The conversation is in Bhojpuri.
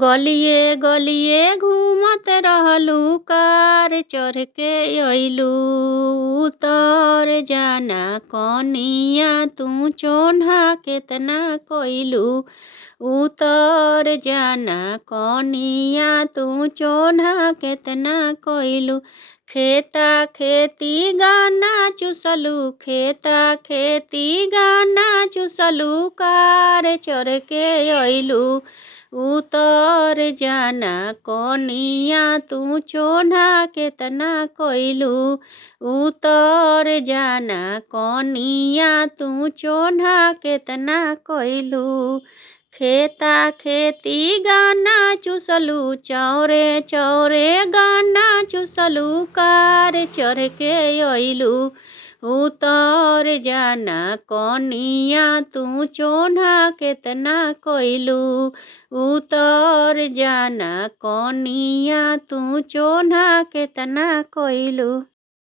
गलिए गलिए घूमत रहलू कार चढ़ के अइलू उतर जाना कनिया तू चोन्हा केतना कइलू उतर जाना कनिया तू चोन्हा केतना कइलू खेता खेती गाना चुसलू खेता खेती गाना चुसलू कार चढ़ के अइलू उतर जाना कनिया तू चोन्हा केतना कइलू उतर जाना कनिया तू चोन्हा केतना कइलू खेता खेती गाना चुसलू चौरे चौरे गाना चुसलू कार चढ़ के अइलू उतर जाना कनिया तू चोन्हा केतना कइलू उतर जाना कनिया तू चोन्हा केतना कइलू।